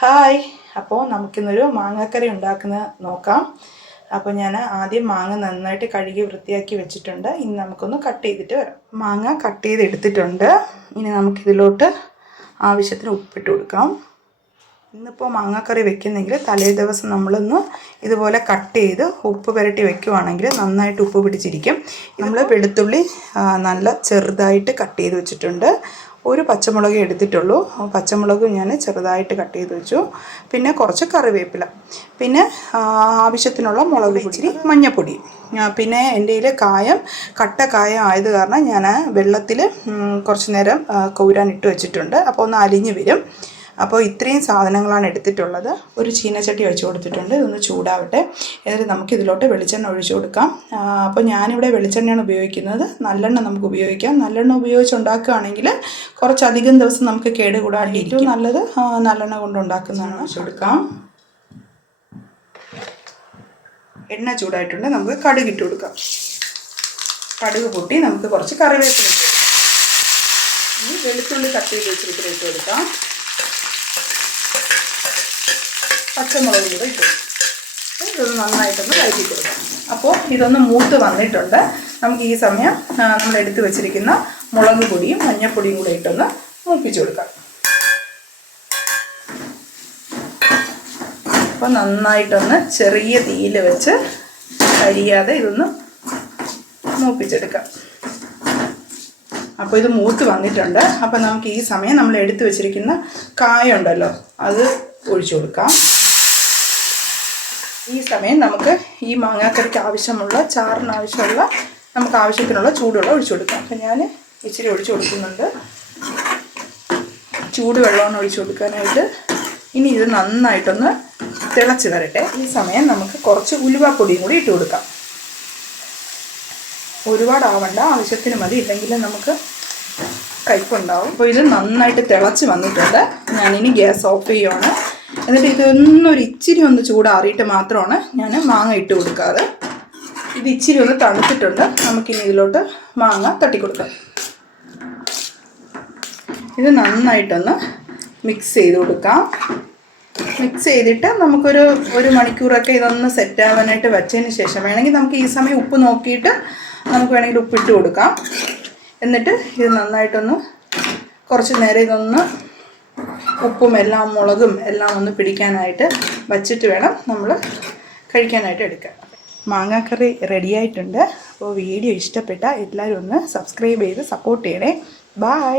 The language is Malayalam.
ഹായ്, അപ്പോൾ നമുക്കിന്നൊരു മാങ്ങാക്കറി ഉണ്ടാക്കുന്നത് നോക്കാം. അപ്പോൾ ഞാൻ ആദ്യം മാങ്ങ നന്നായിട്ട് കഴുകി വൃത്തിയാക്കി വെച്ചിട്ടുണ്ട്. ഇനി നമുക്കൊന്ന് കട്ട് ചെയ്തിട്ട് വരാം. മാങ്ങ കട്ട് ചെയ്ത് എടുത്തിട്ടുണ്ട്. ഇനി നമുക്കിതിലോട്ട് ആവശ്യത്തിന് ഉപ്പിട്ട് കൊടുക്കാം. ഇന്നിപ്പോൾ മാങ്ങാക്കറി വെക്കുന്നെങ്കിൽ തലേ ദിവസം നമ്മളൊന്ന് ഇതുപോലെ കട്ട് ചെയ്ത് ഉപ്പ് പുരട്ടി വെക്കുവാണെങ്കിൽ നന്നായിട്ട് ഉപ്പ് പിടിച്ചിരിക്കും. നമ്മൾ വെളുത്തുള്ളി നല്ല ചെറുതായിട്ട് കട്ട് ചെയ്ത് വെച്ചിട്ടുണ്ട്. ഒരു പച്ചമുളക് എടുത്തിട്ടുള്ളൂ. പച്ചമുളക് ഞാൻ ചെറുതായിട്ട് കട്ട് ചെയ്ത് വെച്ചു. പിന്നെ കുറച്ച് കറിവേപ്പില, പിന്നെ ആവശ്യത്തിനുള്ള മുളക് പൊടി, മഞ്ഞൾപ്പൊടി. പിന്നെ എൻ്റെ കയ്യിൽ കട്ട കായം ആയത് കാരണം ഞാൻ വെള്ളത്തിൽ കുറച്ച് നേരം കൗരാനിട്ട് വെച്ചിട്ടുണ്ട്. അപ്പോൾ ഒന്ന് അലിഞ്ഞ് വരും. അപ്പോൾ ഇത്രയും സാധനങ്ങളാണ് എടുത്തിട്ടുള്ളത്. ഒരു ചീനച്ചട്ടി വെച്ച് കൊടുത്തിട്ടുണ്ട്. ഇതൊന്ന് ചൂടാവട്ടെ. എന്നിട്ട് നമുക്കിതിലോട്ട് വെളിച്ചെണ്ണ ഒഴിച്ചു കൊടുക്കാം. അപ്പോൾ ഞാനിവിടെ വെളിച്ചെണ്ണയാണ് ഉപയോഗിക്കുന്നത്. നല്ലെണ്ണ നമുക്ക് ഉപയോഗിക്കാം. നല്ലെണ്ണ ഉപയോഗിച്ച് ഉണ്ടാക്കുകയാണെങ്കിൽ കുറച്ചധികം ദിവസം നമുക്ക് കേടുകൂടാതെ ഏറ്റവും നല്ലത് നല്ലെണ്ണ കൊണ്ട് ഉണ്ടാക്കുന്നതാണ്. ഒഴിച്ചു കൊടുക്കാം. എണ്ണ ചൂടായിട്ടുണ്ട്. നമുക്ക് കടുക് ഇട്ട് കൊടുക്കാം. കടുക് പൊട്ടി നമുക്ക് കുറച്ച് കറിവേപ്പില ഇനി വെളുത്തുള്ളി കട്ട് ചെയ്ത് വെച്ചിട്ട് ഇട്ട് കൊടുക്കാം. പച്ചമുളക് കൂടെ ഇട്ടു. ഇതൊന്ന് നന്നായിട്ടൊന്ന് വഴറ്റി കൊടുക്കാം. അപ്പോൾ ഇതൊന്ന് മൂത്ത് വന്നിട്ടുണ്ട്. നമുക്ക് ഈ സമയം നമ്മൾ എടുത്ത് വെച്ചിരിക്കുന്ന മുളക് പൊടിയും മഞ്ഞൾപ്പൊടിയും കൂടെ ഇട്ടൊന്ന് മൂപ്പിച്ച് കൊടുക്കാം. അപ്പോൾ നന്നായിട്ടൊന്ന് ചെറിയ തീയിൽ വെച്ച് കരിയാതെ ഇതൊന്ന് മൂപ്പിച്ചെടുക്കാം. അപ്പോൾ ഇത് മൂത്ത് വന്നിട്ടുണ്ട്. അപ്പോൾ നമുക്ക് ഈ സമയം നമ്മൾ എടുത്ത് വെച്ചിരിക്കുന്ന കായുണ്ടല്ലോ അത് ഒഴിച്ചു കൊടുക്കാം. ഈ സമയം നമുക്ക് ഈ മാങ്ങാക്കറിക്ക് ആവശ്യമുള്ള ചാറിന് ആവശ്യമുള്ള നമുക്ക് ആവശ്യത്തിനുള്ള ചൂടുവെള്ളം ഒഴിച്ചു കൊടുക്കാം. അപ്പം ഞാൻ ഇച്ചിരി ഒഴിച്ചു കൊടുക്കുന്നുണ്ട്. ചൂടുവെള്ളമാണ് ഒഴിച്ചു കൊടുക്കാനായിട്ട്. ഇനി ഇത് നന്നായിട്ടൊന്ന് തിളച്ച് വരട്ടെ. ഈ സമയം നമുക്ക് കുറച്ച് ഉലുവാപ്പൊടിയും കൂടി ഇട്ട് കൊടുക്കാം. ഒരുപാടാവണ്ട, ആവശ്യത്തിന് മതി, ഇല്ലെങ്കിൽ നമുക്ക് കയ്പുണ്ടാവും. അപ്പോൾ ഇത് നന്നായിട്ട് തിളച്ച് വന്നിട്ടുണ്ട്. ഞാനിനി ഗ്യാസ് ഓഫ് ചെയ്യുവാണ്. എന്നിട്ട് ഇതൊന്നൊരു ഇച്ചിരി ഒന്ന് ചൂടാറിയിട്ട് മാത്രമാണ് ഞാൻ മാങ്ങ ഇട്ട് കൊടുക്കാറ്. ഇത് ഇച്ചിരി ഒന്ന് തണുത്തിട്ടുണ്ട്. നമുക്കിനി ഇതിലോട്ട് മാങ്ങ തട്ടിക്കൊടുക്കാം. ഇത് നന്നായിട്ടൊന്ന് മിക്സ് ചെയ്ത് കൊടുക്കാം. മിക്സ് ചെയ്തിട്ട് നമുക്കൊരു മണിക്കൂറൊക്കെ ഇതൊന്ന് സെറ്റ് ആവാനായിട്ട് വെച്ചതിന് ശേഷം വേണമെങ്കിൽ നമുക്ക് ഈ സമയം ഉപ്പ് നോക്കിയിട്ട് നമുക്ക് വേണമെങ്കിൽ ഉപ്പിട്ട് കൊടുക്കാം. എന്നിട്ട് ഇത് നന്നായിട്ടൊന്ന് കുറച്ച് നേരം ഇതൊന്ന് ഉപ്പും എല്ലാം മുളകും എല്ലാം ഒന്ന് പിടിക്കാനായിട്ട് വച്ചിട്ട് വേണം നമ്മൾ കഴിക്കാനായിട്ട് എടുക്കാൻ. മാങ്ങാക്കറി റെഡിയായിട്ടുണ്ട്. അപ്പോൾ വീഡിയോ ഇഷ്ടപ്പെട്ട എല്ലാവരും ഒന്ന് സബ്സ്ക്രൈബ് ചെയ്ത് സപ്പോർട്ട് ചെയ്യണേ. ബൈ.